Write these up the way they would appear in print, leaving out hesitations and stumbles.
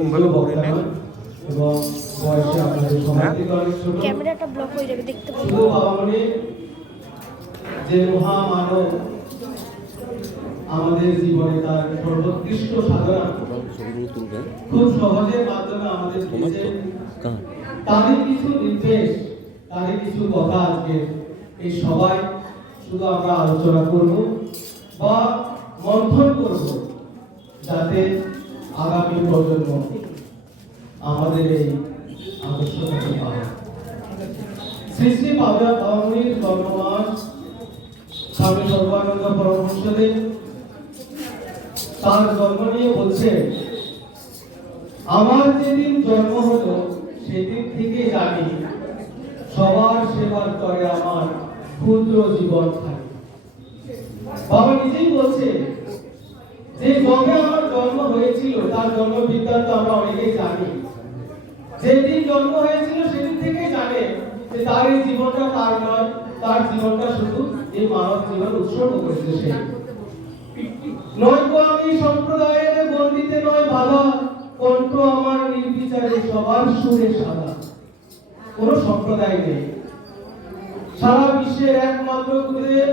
এরকমভাবে করে নেন। এবং বয়সে আপনাদের সবার থেকে অনেক ছোট, ক্যামেরাটা ব্লক হয়ে যাবে, দেখতে পাবো। শুধু বাবামণি যে মহামানব আমাদের জীবনে তার সর্বোৎকৃষ্ট সাধনা খুব সহজের মাধ্যমে আমাদের দিয়েছে। তাদের কিছু নির্দেশ, তাদের কিছু কথা আজকে এই সবাই শুধু আমরা আলোচনা করব বা মন্থন করব, যাতে আগামী প্রজন্ম আমাদের এই আদর্শটাকে পাবে। শ্রী শ্রী বাবামণির জন্মমাস স্বামী সর্বানন্দ পরমহংসদেব তার জন্ম নিয়ে বলছে, আমার যেদিন জন্ম হলো সেদিন থেকে জানি সবার সেবার করে আমার ক্ষুদ্র জীবন থাকে। বাবা নিজেই বলছে যে যবে আমার জন্ম হয়েছিল তার জন্ম বৃত্তান্ত আমরা অনেকেই জানি। যেদিন জন্ম হয়েছিল সেদিন থেকে জানে যে তার এই জীবনটা তার নয়, তার জীবনটা শুধু এই মানব জীবন উৎসর্গ করেছে সে। নয়তো আমি সম্প্রদায়ের গণ্ডিতে নয় বাধা, কণ্ঠ আমার নির্বিচারে সবার সুরে সাদা। কোন সম্প্রদায় নেই, সারা বিশ্বের একমাত্র গুরুদেব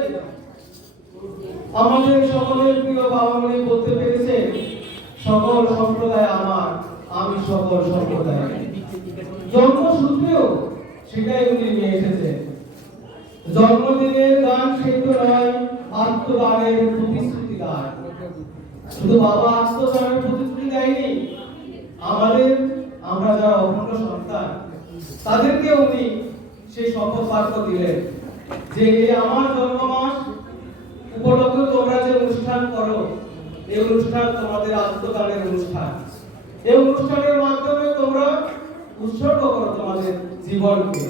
আমাদের সকলের প্রিয় বাবামণি বলতে পেরেছে, সকল সম্প্রদায় আমার, আমি সকল সম্প্রদায়। জন্মসূত্রেও সেটাই উনি নিয়ে এসেছে। জন্মদিনের গান সেই তো নয়, আত্মদানের প্রতিশ্রুতি গান। শুধু বাবা আত্মদানের প্রতিশ্রুতি দেয়নি, আমাদের আমরা যারা অখণ্ড সন্তান তাদেরকে উনি সেই শপথ বাক্য দিলেন যে এই আমার জন্মমাস উপলক্ষে তোমরা যে অনুষ্ঠান করো, এই অনুষ্ঠান তোমাদের আত্মদানের অনুষ্ঠান। এই অনুষ্ঠানের মাধ্যমে তোমরা উৎসর্গ করো তোমাদের জীবনকে।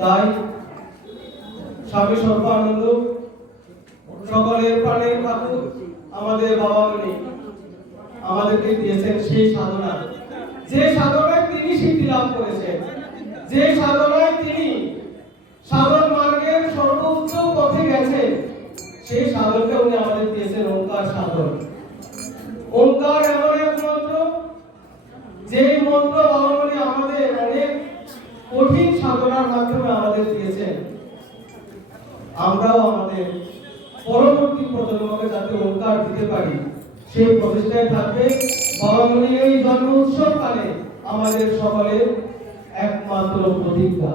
তাই স্বামী সর্বানন্দ সকলের প্রাণের ঠাকুর আমাদের বাবামণি আমাদেরকে দিয়েছেন সেই সাধনা, যে সাধনায় তিনি সিদ্ধি লাভ করেছেন, যে সাধনায় তিনি সাধন মার্গের সর্বোচ্চ পথে গেছেন, সেই সাধনকে উনি আমাদের দিয়েছেন ওঙ্কার সাধন। ওঙ্কার এমন এক মন্ত্র, যে মন্ত্র বাবামণি আমাদের অনেক কঠিন সাধনার মাধ্যমে আমাদের দিয়েছেন। আমরাও আমাদের পরবর্তী প্রজন্মকে যাতে ওঙ্কার দিতে পারি সেই প্রচেষ্টায় থাকবে বাবামণির এই জন্ম উৎসব কালে আমাদের সকলের একমাত্র প্রতিজ্ঞা।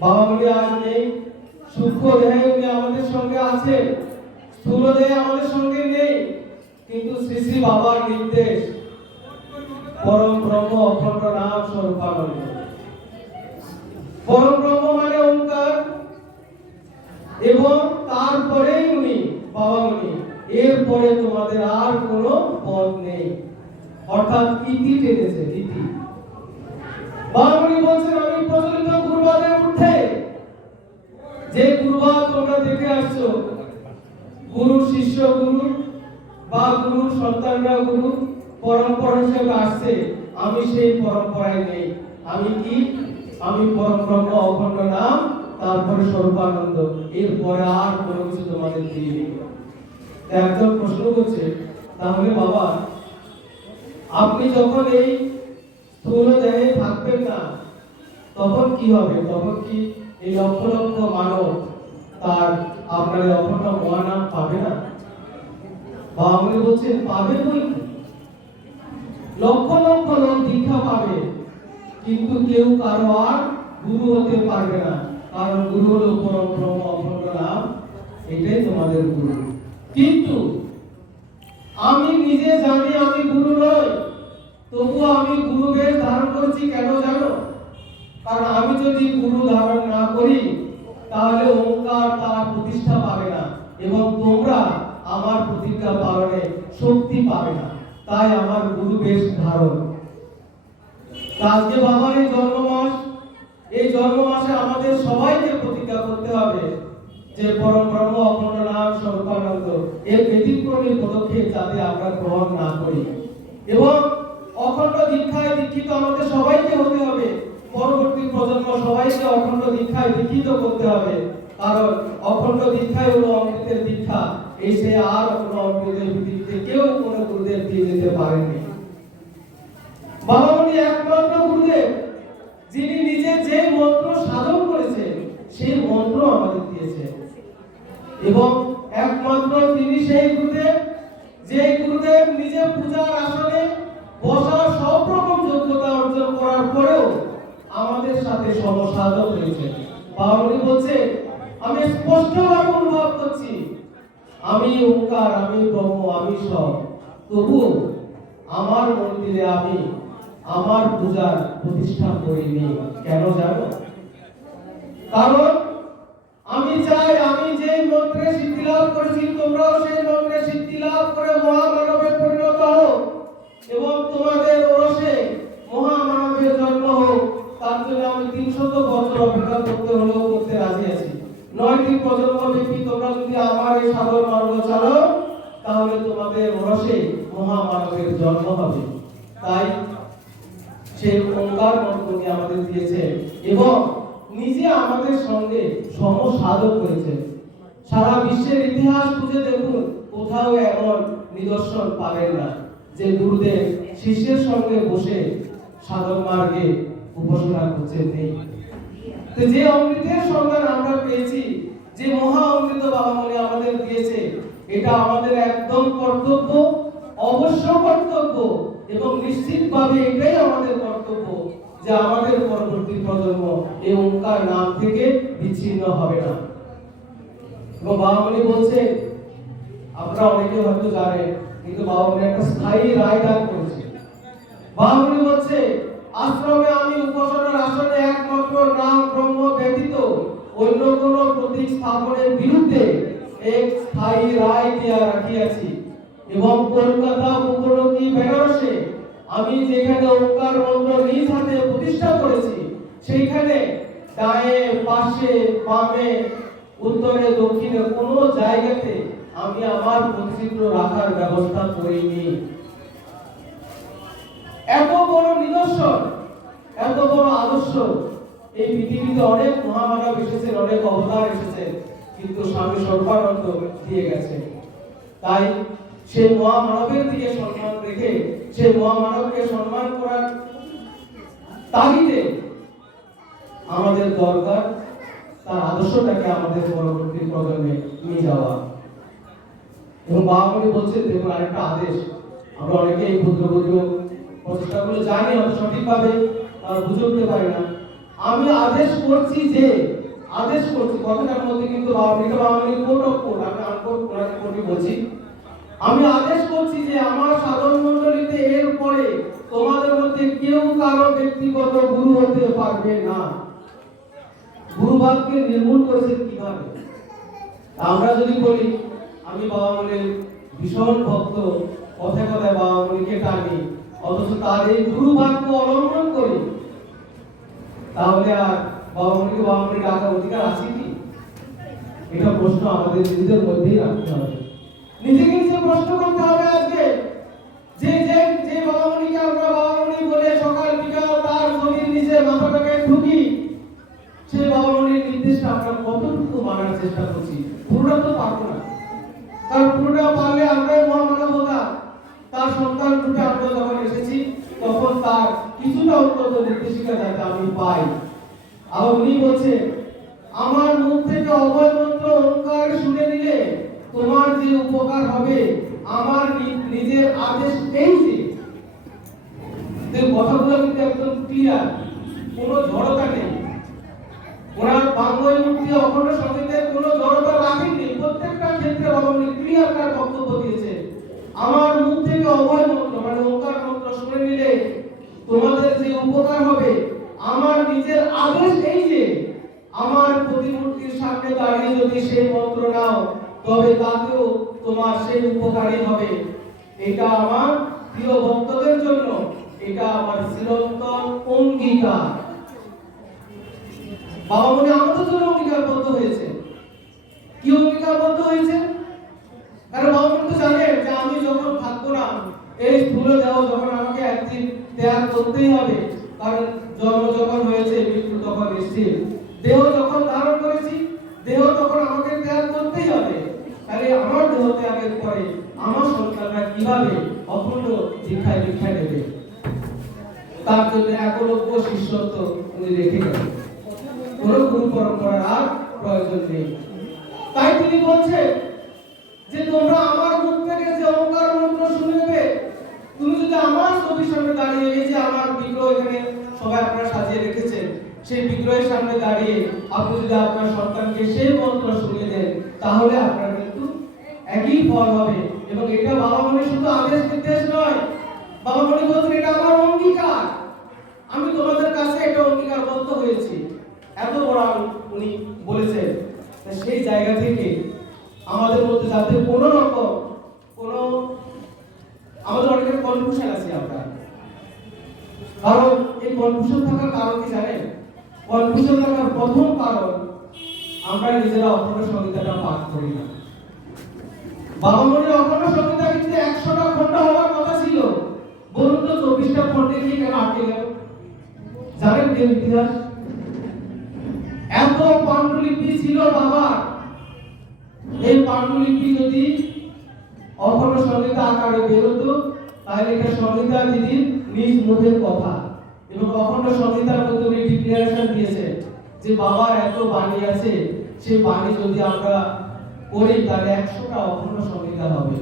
বাবামণি আজ নেই, সূক্ষ্ম দেহে উনি আমাদের সঙ্গে আছেন, স্থূল দেহে আমাদের সঙ্গে নেই, কিন্তু শ্রী শ্রী বাবার নির্দেশ পরম ব্রহ্ম অখণ্ড নাম স্বরূপানন্দ। পরম ব্রহ্ম মানে ওঙ্কার, এবং তারপরেই উনি বাবামণি, এরপরে তোমাদের আর কোনো পথ নেই, অর্থাৎ ইতি টেনেছে, ইতি। বাবামণি বলছেন আমি প্রচলিত গুরুবাদের ঊর্ধ্বে। যে গুরুবাদ তোমরা দেখে আসছো, গুরু শিষ্য গুরু বা গুরু সন্তানরা গুরু পরম্পরা হিসেবে আসছে, আমি সেই পরম্পরায় নেই। আমি কি? আমি পরম ব্রহ্ম অখণ্ড নাম, তারপরে স্বরূপানন্দ, এরপরে আর কোনো কিছু তোমাদের দিইনি। একজন প্রশ্ন করছে, তাহলে বাবা আপনি যখন এই স্থূল দেহে থাকবেন না তখন কি হবে? তখন কি এই লক্ষ লক্ষ মানব তার আপনার অখণ্ড মহানাম পাবে না? বাবা বলছেন পাবে বই, লক্ষ লক্ষ লোক দীক্ষা পাবে, কিন্তু কেউ কারো আর গুরু হতে পারবে না, কারণ গুরু হলো পরম ব্রহ্ম অখণ্ড নাম, এটাই তোমাদের গুরু। কিন্তু আমি নিজে জানি আমি গুরু নই, তবু আমি গুরু বেশ ধারণ করছি। কেন জানো? কারণ আমি যদি গুরু ধারণ না করি তাহলে ওঙ্কার তার প্রতিষ্ঠা পাবে না, এবং তোমরা আমার প্রতিজ্ঞা পালনে শক্তি পাবে না। তাই আমার গুরু বেশ ধারণ। আজকে বাবার এই জন্মমাস, এই জন্মমাসে আমাদের সবাইকে প্রতিজ্ঞা করতে হবে যে পরম ব্রহ্ম অখণ্ড নাম স্বরূপানন্দ এর ব্যতিক্রমী পদক্ষেপ যাতে আমরা গ্রহণ না করি, এবং অখণ্ড দীক্ষায় দীক্ষিত আমাদের সবাইকে হতে হবে। পরবর্তী প্রজন্ম সবাইকে অখণ্ড দীক্ষায় দীক্ষিত করতে হবে, কারণ অখণ্ড দীক্ষাই হলো অমৃতের দীক্ষা। এই সে আর কোনো অমৃতের কেউ কোনো গুরুদেব দিয়ে দিতে পারেননি। বাবামণি একমাত্র গুরুদেব যিনি নিজে যে মন্ত্র সাধন করেছেন সেই মন্ত্র আমাদের দিয়েছেন, এবং একমাত্র তিনি সেই গুরুদেব যে গুরুদেব নিজে পূজার আসনে বসার সব রকম যোগ্যতা অর্জন করার পরেও আমাদের সাথে সমসাধক হয়েছেন। বাবামণি বলছে, আমি স্পষ্টভাবে অনুভব করছি আমি ওঙ্কার, আমি ব্রহ্ম, আমি সব, তবু আমার মন্দিরে আমি আমার পূজার প্রতিষ্ঠা করিনি। কেন জানো? কারণ আমি চাই আমি যে মন্ত্রে সিদ্ধি লাভ করেছি তোমরাও সেই মন্ত্রে সিদ্ধি লাভ করে মহামানবে পরিণত হও এবং তোমাদের ওরসে মহামানবের জন্ম হোক। তার জন্য আমি 300 বছর অপেক্ষা করতে হলেও করতে রাজি আছি। 9টি প্রজন্ম ব্যক্তি তোমরা যদি আমার এই সাধন মার্গ চালাও তাহলে তোমাদের ওরসে মহামানবের জন্ম হবে। তাই সেই ওঙ্কার মন্ত্রটি আমাদের দিয়েছে এবং নিজে আমাদের সঙ্গে সমসাধক করেছে। সারা বিশ্বের ইতিহাস খুঁজে দেখুন, কোথাও এমন নিদর্শন পাবেন না যে গুরুদেব শিষ্যের সঙ্গে বসে সাধন মার্গে উপাসনা করছেন। নেই। তো যে অমৃতের সন্ধান আমরা পেয়েছি, যে মহা অমৃত বাবামণি আমাদের দিয়েছে, এটা আমাদের একদম কর্তব্য, অবশ্য কর্তব্য, এবং নিশ্চিতভাবে এটাই আমাদের কর্তব্য যে আমাদের পরবর্তী প্রজন্ম এই ওঙ্কার নাম থেকে বিচ্ছিন্ন হবে না। এবং বাবামণি বলছে, আপনারা অনেকে হয়তো জানেন, কিন্তু বাবামণি একটা স্থায়ী রায় দান করেছে। বাবামণি বলছে, আশ্রমে আমি উপাসনার আসনে একমাত্র নাম ব্রহ্ম ব্যতীত অন্য কোন প্রতীক স্থাপনের বিরুদ্ধে এক স্থায়ী রায় দিয়া রাখিয়াছি, এবং কলকাতা, উপনগরী, বেনারসে আমি যেখানে ওঙ্কার মন্ত্র নিজ হাতে প্রতিষ্ঠা করেছি সেইখানে ডায়ে, পাশে, বামে, উত্তরে, দক্ষিণে কোনো জায়গাতে আমি আমার প্রতিচিত্র রাখার ব্যবস্থা করিনি। এত বড় নিদর্শন, এত বড় আদর্শ এই পৃথিবীতে অনেক মহামানব এসেছেন, অনেক অবতার এসেছেন, কিন্তু স্বামী সর্বানন্দ দিয়ে গেছে। তাই সেই মহামানবের দিকে সম্মান রেখে সেই মহামানবকে সম্মান করার তাগিদে আমাদের দরকার তার আদর্শটাকে আমাদের পরবর্তী প্রজন্মে নিয়ে যাওয়া। এবং বাবামণি বলছেন, দেখুন আরেকটা আদেশ, আমরা অনেকে এই ক্ষুদ্র ক্ষুদ্র প্রচেষ্টাগুলো জানি, হয়তো সঠিকভাবে বুঝে উঠতে পারি না। আমি আদেশ করছি যে, আদেশ করছি কথাটার মধ্যে কিন্তু বাবামণি কোট অফ কোট, আমি আনকোট কোটই বলছি, আমি আদেশ করছি যে আমার সাধন মণ্ডলীতে এর পরে তোমাদের মধ্যে কেউ কারো ব্যক্তিগত গুরু হতে পারবে না। গুরুভাবকে নির্মূল করেছেন কিভাবে? আমরা যদি বলি আমি বাবামণির ভীষণ ভক্ত, কথায় কথায় বাবামণিকে টানি, অথচ তার এই গুরুভাবকে অবলম্বন করি, তাহলে আর বাবামণি ডাকার অধিকার আছে কি? এটা প্রশ্ন আমাদের নিজেদের মধ্যেই রাখতে হবে, নিজেকে নিজে প্রশ্ন করতে হবে। আজকে যে যে যে বাবামণিকে আমরা বাবামণি বলে সকাল বিকাল তার ছবির নিচে মাথাটাকে ঢুকি, সেই বাবামণির নির্দেশটা আমরা কতটুকু মানার চেষ্টা করছি? পুরোটা তো পারবো না, কারণ পুরোটা পারলে আমরাই মহামানব হতাম। তার সন্তান রূপে আমরা যখন এসেছি তখন তার কিছুটা অন্তত নির্দেশিকা যাতে আমি পাই। আবার উনি বলছে, আমার মুখ থেকে অভয় মন্ত্র ওঙ্কার শুনে নিলে তোমার যে উপকার হবে, আমার নিজের আদেশ এই যে কথাগুলো কিন্তু একদম ক্লিয়ার, কোনো জড়তা নেই। ওনার বাংলায় মূর্তি অখণ্ড সঙ্গীতের কোনো জড়তা রাখেননি, প্রত্যেকটা ক্ষেত্রে বাবামণি ক্লিয়ার কার বক্তব্য দিয়েছে। আমার মুখ থেকে অভয় মন্ত্র মানে ওঙ্কার মন্ত্র শুনে নিলে তোমাদের যে উপকার হবে, আমার নিজের আদেশ এই যে আমার প্রতিমূর্তির সামনে দাঁড়িয়ে যদি সেই মন্ত্র নাও তবে তাতেও তোমার সেই উপকারই হবে। এটা আমার প্রিয় ভক্তদের জন্য এটা আমার চিরন্তন অঙ্গীকার। বাবামণি আমাদের জন্য অঙ্গীকারবদ্ধ হয়েছে। কি অঙ্গীকারবদ্ধ হয়েছে? কারণ বাবামণি তো জানেন যে আমি যখন থাকবো না, এই স্থূল দেহ যখন আমাকে একদিন ত্যাগ করতেই হবে, কারণ জন্ম যখন হয়েছে মৃত্যু তখন নিশ্চিত, দেহ যখন ধারণ করেছি দেহ তখন আমাকে ত্যাগ করতেই হবে। তাহলে আমার দেহ ত্যাগের পরে আমার সন্তানরা কিভাবে অখণ্ড দীক্ষায় নেবে, তার জন্য একলব্য শিষ্যত্ব উনি রেখে গেলেন। কোন গুরু পরম্পরার আর প্রয়োজন নেই। তাই তিনি বলছেন যে তোমরা আমার মুখ থেকে যে ওঙ্কার মন্ত্র শুনবে, তুমি যদি আমার ছবির সামনে দাঁড়িয়ে, এই যে আমার বিগ্রহ এখানে সবাই আপনারা সাজিয়ে রেখেছেন, সেই বিগ্রহের সামনে দাঁড়িয়ে আপনি যদি আপনার সন্তানকে সেই মন্ত্র শুনিয়ে দেন, তাহলে আপনার কিন্তু একই ফল হবে। এবং এটা বাবা মনে শুধু আদেশ নির্দেশ নয়, বাবা মনে বলছেন এটা আমার অঙ্গীকার, আমি তোমাদের কাছে এটা অঙ্গীকারবদ্ধ হয়েছি, এত বড় উনি বলেছেন। সেই জায়গা থেকে আমাদের মধ্যে যাতে কোনো রকম আমাদের অনেকের কনফিউশন আছে আমরা, কারণ এই কনফিউশন থাকার কারণ কি জানেন? কনফিউশন থাকার প্রথম কারণ আমরা নিজেরা অখণ্ড সংহিতাটা পাঠ করি না। বাবা মনের অখণ্ড সংহিতা কিন্তু 100টা খণ্ড হওয়ার কথা ছিল, বলুন তো 24টা খণ্ডে কি কেন আটকে গেল? জানেন কি ইতিহাস? এত পাণ্ডুলিপি ছিল বাবার, এই পাণ্ডুলিপি যদি অখণ্ড সংহিতা আকারে বেরোতো, তাহলে এটা সংহিতা দিদির নিজ মুখের কথা। এবং অখণ্ড সংহিতার মধ্যে উনি ডিক্লারেশন দিয়েছেন যে বাবার এত বাণী আছে, সেই বাণী যদি আমরা করি তাহলে 100টা অখণ্ড সংহিতা হবে।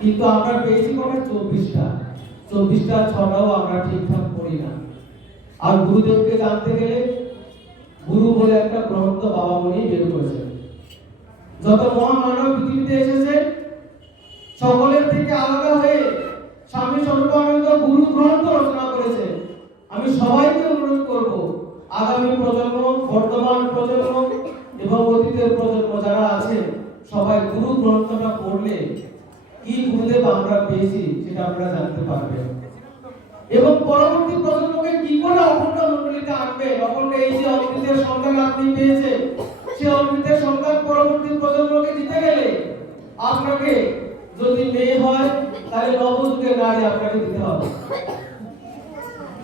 কিন্তু আমরা পেয়েছি কবে? 24টা 6টাও আমরা ঠিকঠাক করি না। আর গুরুদেবকে জানতে গেলে গুরু বলে একটা গ্রন্থ বাবা মনি বের করেছেন। যত মহামানব পৃথিবীতে এসেছে সকলের থেকে আলাদা হয়ে স্বামী স্বরূপানন্দ গুরু গ্রন্থ রচনা করেছে। আমি সবাইকে অনুরোধ করব, আগামী প্রজন্ম, বর্তমান প্রজন্ম এবং অতীতের প্রজন্ম যারা আছে, সবাই গুরু গ্রন্থটা পড়লে কি গুরুদেব আমরা পেয়েছি সেটা আমরা জানতে পারবেন। এবং পরবর্তী প্রজন্মকে কি করে অখণ্ড মণ্ডলীতে আনবে, অখণ্ড এই যে অমৃতের সন্তান আপনি পেয়েছেন, সেই অমৃতের সন্তান পরবর্তী প্রজন্মকে দিতে গেলে আপনাকে যদি মেয়ে হয় তাহলে নবযুগের নারী আপনাকে দিতে হবে।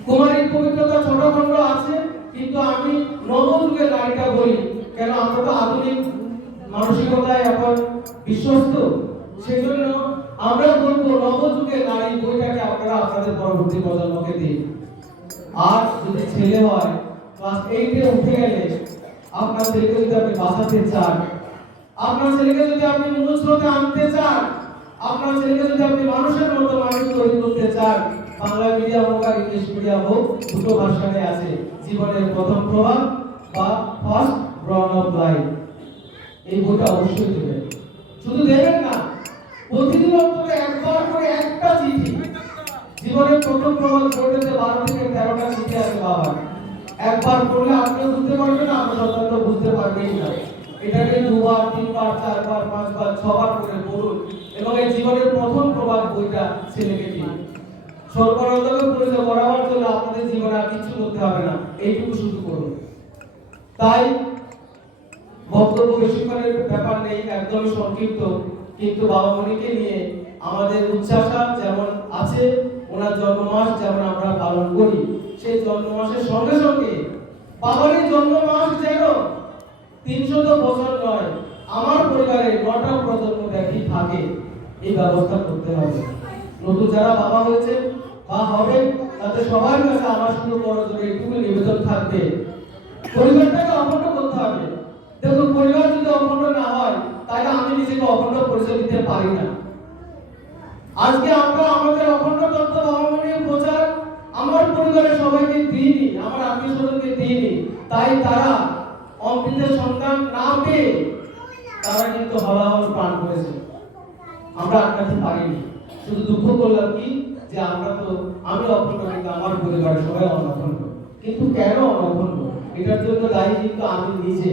কুমারীর পবিত্রতা 6টা খণ্ড আছে, কিন্তু আমি নবযুগের নারীটা বলি কেন? আমরা তো আধুনিক মানসিকতায় এখন বিশ্বস্ত, সেজন্য আমরা বলবো নবযুগের নারী বইটাকে আপনারা আপনাদের পরবর্তী প্রজন্মকে দিন। আর যদি ছেলে হয় ক্লাস 8-এ উঠে গেলে আপনার ছেলেকে যদি আপনি বাঁচাতে চান, আপনার ছেলেকে যদি আপনি মনুষ্যতে আনতে চান, আপনার ছেলেকে যদি আপনি মানুষের মতো মানুষ তৈরি করতে চান, বাংলা মিডিয়াম হোক আর ইংলিশ মিডিয়াম হোক, দুটো ভাষায় আছে জীবনের প্রথম প্রভাব বা ফার্স্ট ব্রন অফ লাইফ। এই বইটা অবশ্যই দেবেন। শুধু দেবেন না, প্রতিদিন অন্তত একবার করে একটা চিঠি, জীবনের প্রথম প্রভাব বইটাতে 12 থেকে 13টা চিঠি আছে বাবার, একবার পড়লে আপনিও বুঝতে পারবেন, আপনার সন্তানও বুঝতে পারবেন না। এটাকে 2বার 3বার 4বার 5বার 6বার করে পড়ুন এবং এই জীবনের প্রথম প্রভাব বইটা ছেলেকে দিন। সর্বরদকে পরিচয় করাবার জন্য আপনাদের জীবনে আর কিছু করতে হবে না, এইটুকু শুধু করুন। তাই বক্তব্য বেশিক্ষণের ব্যাপার নেই, একদমই সংক্ষিপ্ত, কিন্তু বাবা মনিকে নিয়ে আমাদের উচ্চাসা যেমন আছে, ওনার জন্মমাস যেমন আমরা পালন করি, সেই জন্মমাসের সঙ্গে সঙ্গে বাবার এই জন্মমাস যেন 300 বছর নয়, আমার পরিবারে 9টা প্রজন্ম ব্যাপী থাকে, এই ব্যবস্থা করতে হবে। নতুন যারা বাবা হয়েছে বা হবেন তাদের সবার কাছে আমার শুধু বড় জোরে একটু নিবেদন থাকবে, পরিবারটাকে অখণ্ড করতে হবে। দেখুন, পরিবার যদি অখণ্ড না হয় তাহলে আমি নিজেকে অখণ্ড পরিচয় দিতে পারি না। আজকে আমরা আমাদের অখণ্ড তত্ত্ব বাবা মনির প্রচার আমার পরিবারের সবাইকে দিইনি, আমার আত্মীয় স্বজনকে দিইনি, তাই তারা অমৃতের সন্তান না পেয়ে তারা কিন্তু হলাহল প্রাণ করেছে। আমরা আটকাতে পারিনি। শুধু দুঃখ করলাম কি যে আমি অখণ্ড, কিন্তু আমার পরিবারের সবাই অনখণ্ড। কিন্তু কেন অনখণ্ড, এটার জন্য দায়ী কিন্তু আমি নিজে।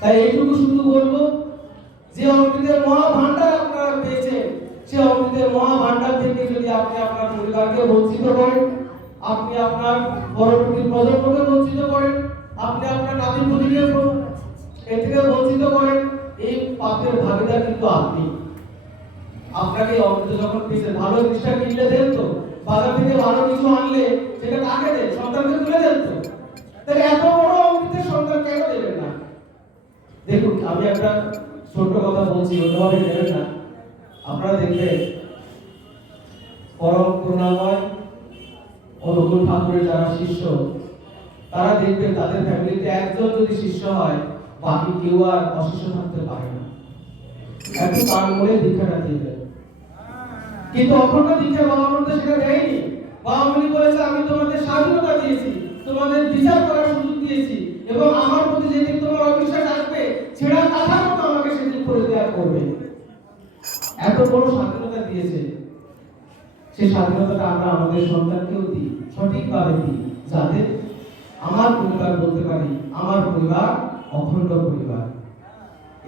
তাই এইটুকু শুধু বলবো যে অমৃতের মহা ভান্ডার আপনারা পেয়েছেন, সেই অমৃতের মহা ভান্ডার থেকে যদি আপনি আপনার পরিবারকে বঞ্চিত করেন, আপনি আপনার পরবর্তী প্রজন্মকে বঞ্চিত করেন, আপনি আপনার নাতি পুতিকে এর থেকে বঞ্চিত করেন, এই পাপের ভাগীদার কিন্তু আপনি। আপনাকে অমৃত যখন পেয়েছেন, ভালো জিনিসটা কিনলে দেন তো, বাজার থেকে ভালো কিছু আনলে সেটা কাকে দেন? সন্তানকে তুলে দেন তো। তাহলে এত বড় অমৃতের সন্তান কেন দেবেন না? দেখুন, আমি একটা ছোট কথা বলছি, অন্যভাবে নেবেন না। আপনারা দেখবেন পরম করুণাময় অনুকূল ঠাকুরের যারা শিষ্য, তারা দেখবেন তাদের ফ্যামিলিতে একজন যদি শিষ্য হয়, বাকি কেউ আর অশিষ্য থাকতে পারে না। একটু তার মনে দীক্ষাটা দিয়ে দেয়। কিন্তু অখণ্ড দীক্ষা বাবা মন্দির সেটা দেয়নি। বাবা মন্দির বলেছে, আমি তোমাদের স্বাধীনতা দিয়েছি, তোমাদের বিচার করার সুযোগ দিয়েছি, এবং আমার প্রতি যেদিন তোমার অবিশ্বাস আসবে, ছেঁড়া কাঁথার মতো আমাকে সেদিন করে দেওয়া করবে। এত বড় স্বাধীনতা দিয়েছে। সেই স্বাধীনতাটা আমরা আমাদের সন্তানকেও দিই, সঠিকভাবে দিই, যাতে আমার পরিবার বলতে পারি আমার পরিবার অখণ্ড পরিবার।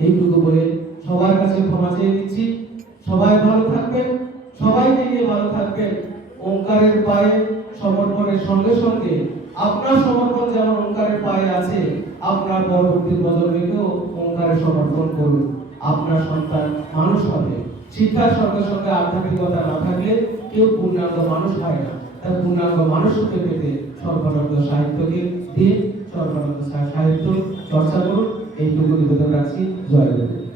এইটুকু বলে সবার কাছে ক্ষমা চেয়ে নিচ্ছি। সবাই ভালো থাকবেন, সবাইকে নিয়ে ভালো থাকবেন। ওঙ্কারের পায়ে সমর্পণের সঙ্গে সঙ্গে আপনার সমর্পণ যেমন ওঙ্কারের পায়ে আছে, আপনার পরবর্তী প্রজন্মকেও ওঙ্কারে সমর্পণ করুন। আপনার সন্তান মানুষ হবে। শিক্ষার সঙ্গে সঙ্গে আধ্যাত্মিকতা না থাকলে কেউ পূর্ণাঙ্গ মানুষ হয় না। তাই পূর্ণাঙ্গ মানুষকে পেতে সর্বানন্দ সাহিত্যকে দিয়ে সর্বানন্দ সাহিত্য চর্চা করুন। এইটুকু নিবেদন রাখছি। জয় গুরু।